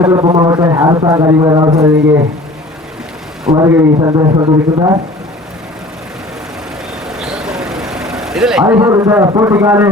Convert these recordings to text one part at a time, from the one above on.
மாவட்ட அரசாங்க அதிபர் அவர்கள் இங்கே வருகை தந்து கொண்டிருக்கிறார். அதேபோல் இந்த போட்டிக்கான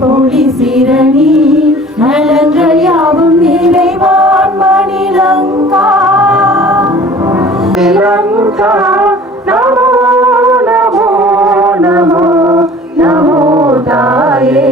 பொலிசிரணி நலங்கள் யாவும் நிறைவான் மணிலங்கா லங்கா நமோ நமோ நமோ நமோ தாயே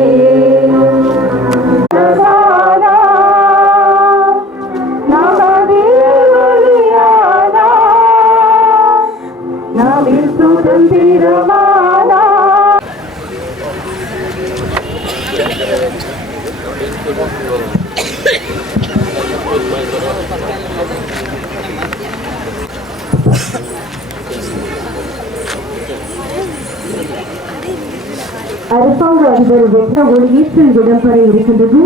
அரசாங்க அதிபர் வெற்ற ஒளியேற்றல் இடம்பெற இருக்கின்றது.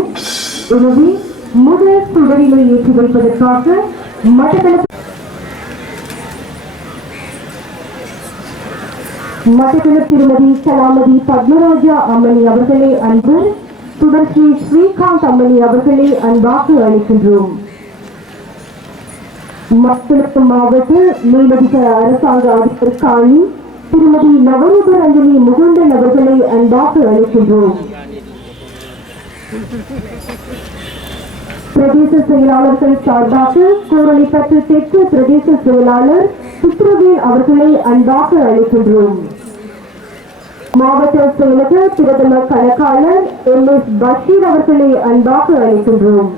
எனவே முதல் சுடரினை ஏற்றி வைப்பதற்காக மட்டக்களப்பு திருமதி கலாமதி பத்மராஜா அம்மணி அவர்களே அன்பு சுடர்ஸ்ரீ ஸ்ரீகாந்த் அம்மணி அவர்களே அன்பாக அளிக்கின்றோம். மட்டக்களப்பு மாவட்ட மேலதிக அரசாங்க அதிபர் காணி திருமதி நவநீத ரஞ்சனி முகுந்தன் அவர்களை அன்பாக அளிக்கின்றோம். பிரதேச செயலாளர்கள் சார்பாக கோரளைப்பற்று தெற்கு பிரதேச செயலாளர் சித்ரவேல் அவர்களை அன்பாக அளிக்கின்றோம். மாவட்ட செயலக பிரதம கணக்காளர் MS பஷீர் அவர்களை அன்பாக அளிக்கின்றோம்.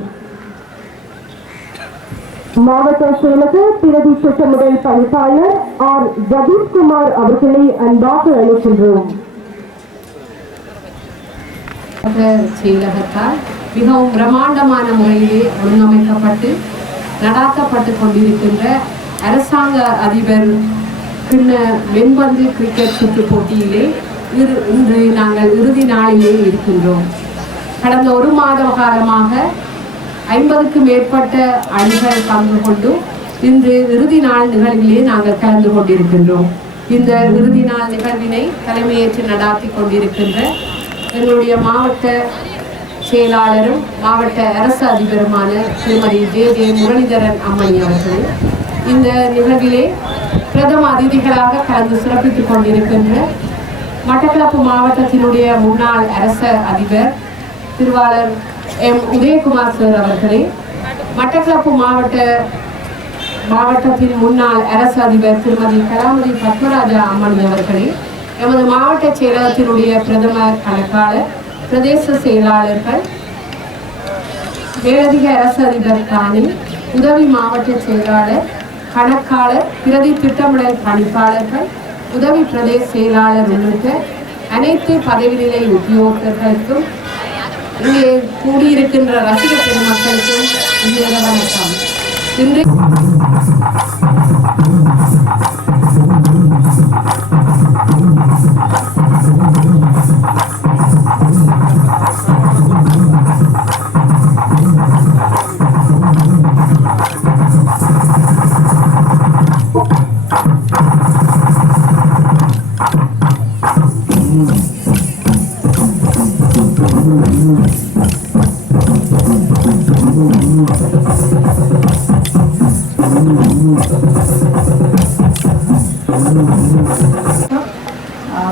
மாவட்ட செயலக பிரதி திட்டமிடல் பணிப்பாளர் R ஜதீஷ்குமார் அவர்களை அன்பாக அளிக்கின்றோம். செயலகத்தால் மிகவும் பிரம்மாண்டமான முறையிலே ஒழுங்கமைக்கப்பட்டு நடாத்தப்பட்டு கொண்டிருக்கின்ற அரசாங்க அதிபர் கிண்ண வெண்பந்து கிரிக்கெட் சுற்று போட்டியிலே இன்று நாங்கள் இறுதி நாளிலே இருக்கின்றோம். கடந்த ஒரு மாத காலமாக 50க்கும் மேற்பட்ட அணிகள் கலந்து கொண்டு இன்று இறுதி நாள் நிகழ்விலே நாங்கள் கலந்து கொண்டிருக்கின்றோம். இந்த இறுதி நாள் நிகழ்வினை தலைமையேற்று நடாத்தி கொண்டிருக்கின்ற எங்களுடைய மாவட்ட செயலாளரும் மாவட்ட அரசு அதிபருமான திருமதி JJ முரளிதரன் அம்மணி அவர்கள் இந்த நிகழ்விலே பிரதம அதிதிகளாக கலந்து சிறப்பித்துக் கொண்டிருக்கின்ற மட்டக்களப்பு மாவட்டத்தினுடைய முன்னாள் அரச அதிபர் திருவாளர் M உதயகுமார் சார் அவர்களே, மட்டக்களப்பு மாவட்டத்தின் முன்னாள் அரசு அதிபர் திருமதி கலாமதி பத்மராஜா அம்மணி அவர்களே, எமது மாவட்ட செயலகத்தினுடைய பிரதம கணக்காளர் பிரதேச செயலாளர்கள் மேலதிக அரசு அதிபர் காணி உதவி மாவட்ட செயலாளர் கணக்காளர் பிரதி திட்டமிடல் பணிப்பாளர்கள் உதவி பிரதேச செயலாளர் உள்ளிட்ட அனைத்து பதவி நிலை உத்தியோகர்களுக்கும் இங்கே கூடியிருக்கின்ற ரசிக பெருமக்களுக்கும் வணக்கம். இன்று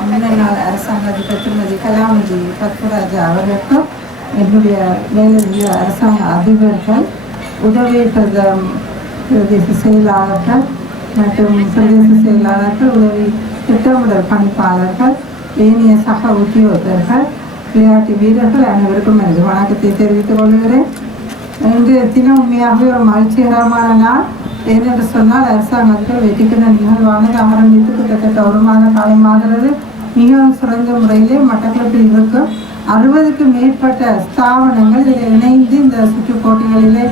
முன்னாள் அரசாங்க அதிபர் திருமதி கலாமதி பத்மராஜா அவர்களுக்கும் என்னுடைய மேலதிக அரசாங்க அதிபர்கள், உதவி பிரதேச செயலாளர்கள் மற்றும் பிரதேச செயலாளர்கள், உதவி திட்டமிடல் பணிப்பாளர்கள், ஏனைய சக உத்தியோகத்தர்கள், விளையாட்டு வீரர்கள் அனைவருக்கும் எனது வணக்கத்தை தெரிவித்துக் கொள்கிறேன். இன்றைய தினம் உண்மையாகவே ஒரு மகிழ்ச்சிகரமான நாள். ஏனென்று சொன்னால் அரசாங்கத்தில் வெற்றிக்கிற நிகழ்வானது ஆரம்பித்து கிட்டத்தட்ட ஒரு மாத காலமாகிறது. மிகவும் சிறந்த முறையிலே மட்டக்களப்பில் இருக்கும் 60க்கும் மேற்பட்ட ஸ்தாபனங்கள் இதில் இணைந்து இந்த சுற்றுப் போட்டிகளிலே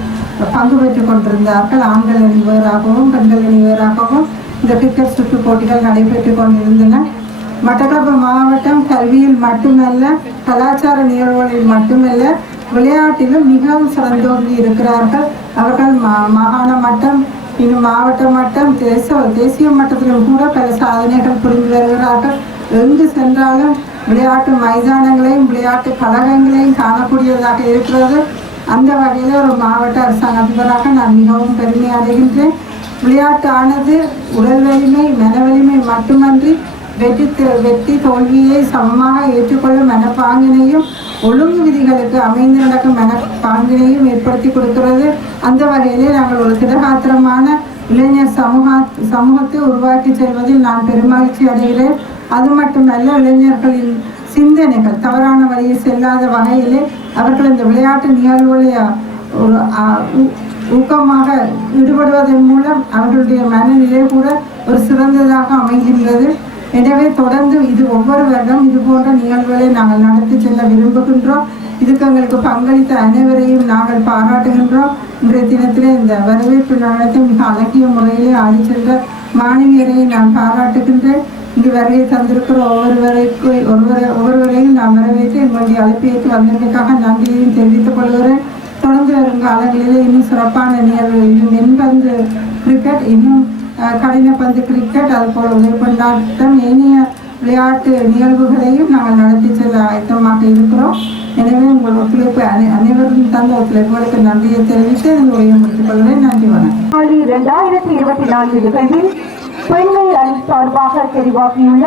பங்கு பெற்றுக் கொண்டிருந்தார்கள். ஆண்கள் அணி வேறாகவும் பெண்கள் அணி வேறாகவும் இந்த கிரிக்கெட் சுற்றுப் போட்டிகள் நடைபெற்று கொண்டிருந்தன. மட்டக்களப்பு மாவட்டம் கல்வியில் மட்டுமல்ல, கலாச்சார நிகழ்வுகளில் மட்டுமல்ல, விளையாட்டிலும் மிகவும் சிறந்தோங்கி இருக்கிறார்கள். அவர்கள் மாகாண மட்டம், இன்னும் மாவட்ட மட்டம், தேசிய மட்டத்திலும் கூட பல சாதனைகள் புரிந்து வருகிறார்கள். எங்கு சென்றாலும் விளையாட்டு மைதானங்களையும் விளையாட்டு கழகங்களையும் காணக்கூடியதாக இருக்கிறது. அந்த வகையில் ஒரு மாவட்ட அரசாங்க அதிபராக நான் மிகவும் பெருமை அடைகின்றேன். விளையாட்டு ஆனது உடல் வலிமை, மன வலிமை மட்டுமன்றி வெற்றி தோல்வியை சமமாக ஏற்றுக்கொள்ளும் மனப்பாங்கினையும் ஒழுங்கு விதிகளுக்கு அமைந்து நடக்கும் மனப்பாங்கினையும் ஏற்படுத்தி கொடுக்கிறது. அந்த வகையிலே நாங்கள் ஒரு திடகாத்திரமான இளைஞர் சமூகத்தை உருவாக்கி செல்வதில் நான் பெருமகிழ்ச்சி அடைகிறேன். அது மட்டுமல்ல, இளைஞர்களின் சிந்தனைகள் தவறான வழியில் செல்லாத வகையிலே அவர்கள் இந்த விளையாட்டு நிகழ்வுகளை ஒரு ஊக்கமாக ஈடுபடுவதன் மூலம் அவர்களுடைய மனநிலை கூட ஒரு சிறந்ததாக அமைகின்றது. எனவே தொடர்ந்து ஒவ்வொரு வருடம் இது போன்ற நிகழ்வுகளை நாங்கள் நடத்தி செல்ல விரும்புகின்றோம். இதுக்கு எங்களுக்கு பங்களித்த அனைவரையும் நாங்கள் பாராட்டுகின்றோம். இன்றைய தினத்திலே இந்த வரவேற்பு நடனத்தை மிக அழகிய முறையிலே ஆடி சென்ற மாணவியரை நான் பாராட்டுகின்றேன். இங்கு வருகை தந்திருக்கிற ஒவ்வொருவரையும் நான் வரவேற்று எங்களுடைய அழைப்பை ஏற்று வந்ததற்காக நன்றியையும் தெரிவித்துக் கொள்கிறேன். தொடர்ந்து வரும் காலங்களிலே இன்னும் சிறப்பான நிகழ்வு, இன்னும் மென்பந்து கிரிக்கெட், இன்னும் கடினப்பந்து கிரிக்கெட், அதுபோல் உதைப்பந்தாட்டம், ஏனைய விளையாட்டு நிகழ்வுகளையும் நாங்கள் நடத்தி செல்ல ஆயத்தமாக இருக்கிறோம். எனவே உங்கள் ஒத்துழைப்பு அனைவரும் தந்த ஒத்துழைப்புகளுக்கு நன்றியை தெரிவித்து உரையை முடித்துக் கொள்கிறேன். நன்றி, வணக்கம். 2024 நிகழ்வில் பெண்கள் அணி சார்பாக தெரிவாகியுள்ள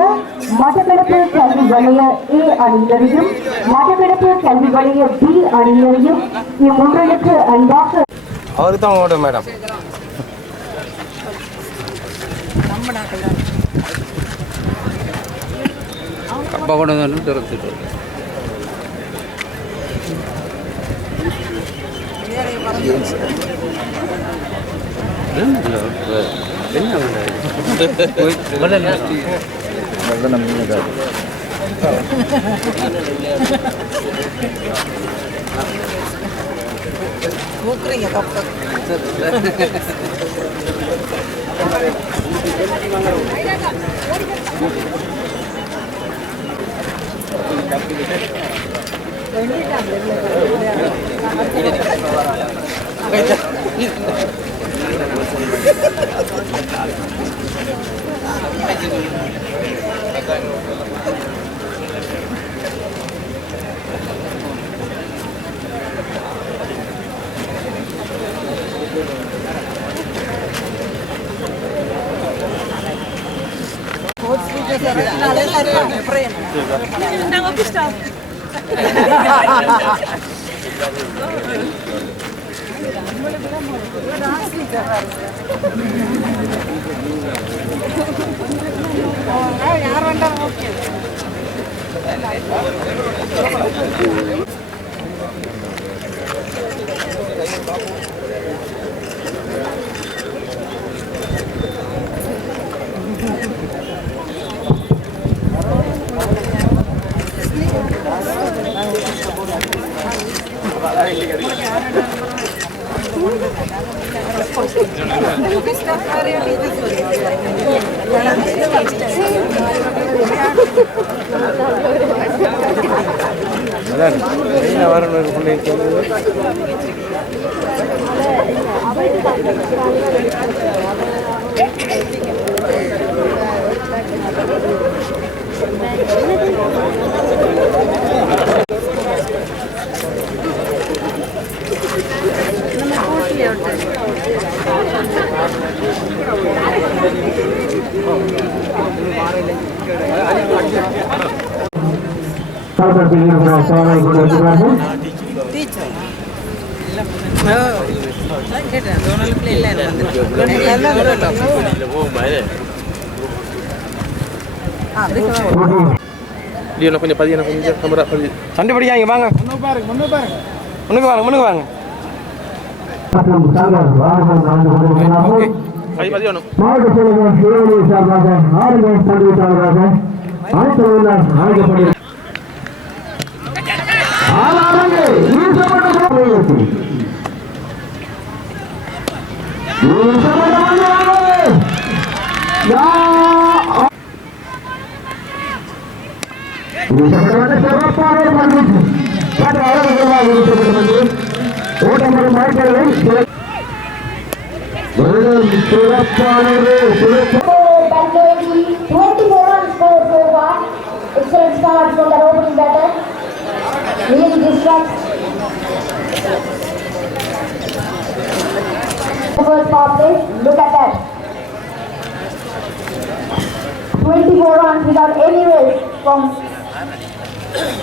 மட்டக்களப்பு கல்வி வலய A அணியினரையும் மட்டக்களப்பு கல்வி வலய B அணியினரையும் இம்முன்றைக்கு அன்பாக அவருக்கு ஓடும் மேடம். அப்பா கூட திறந்துட்டு சேவை கொண்டிருக்கிறார்கள். கொஞ்சம் பதிய கொஞ்சம் கேமரா பதிவு சண்டை படிக்காங்க வாங்க முன்னுக்கு வாங்க மற்றும் சாகர் வாகனம் நடந்து கொண்டிருக்கிறார்கள். கை பதியணும் மாவட்ட செயலகம் சிவகங்கை சார்பாக 6 பேர் பங்கேற்பாளராக அழைத்துள்ளார். அழைக்கப்படுகிறார். ஆறாவது ஈசப்பட்ட போராட்டம். ஈசப்பட்ட போராட்டம். ஈசப்பட்ட சிறப்பான பங்கேற்பு. மற்ற அழகுகளாக ஈசப்பட்டது. ஓட்டப்படும் வாய்ப்புகளை சிறப்பானது. 24 runs scored so far. Excellent start from the opening batter. Really distracts. First power play. Look at that. 24 runs without any race from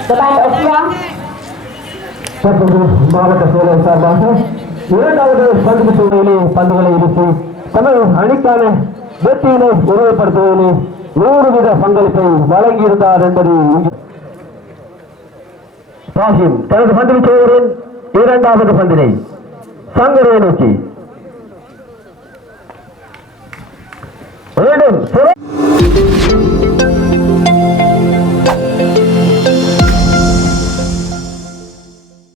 the bat of Young. மாவட்ட செயலர் சார்பாக 2வது பந்து சூழலிலே பந்துகளை இருத்தி தமிழ் அணிக்கான வெற்றியினை உருவப்படுத்துவதிலே 100% பங்களிப்பை வழங்கியிருந்தார் என்பது தாஹிம் தனது பந்து வீச்சுவரின் 2வது பந்தினை சங்கரை நோக்கி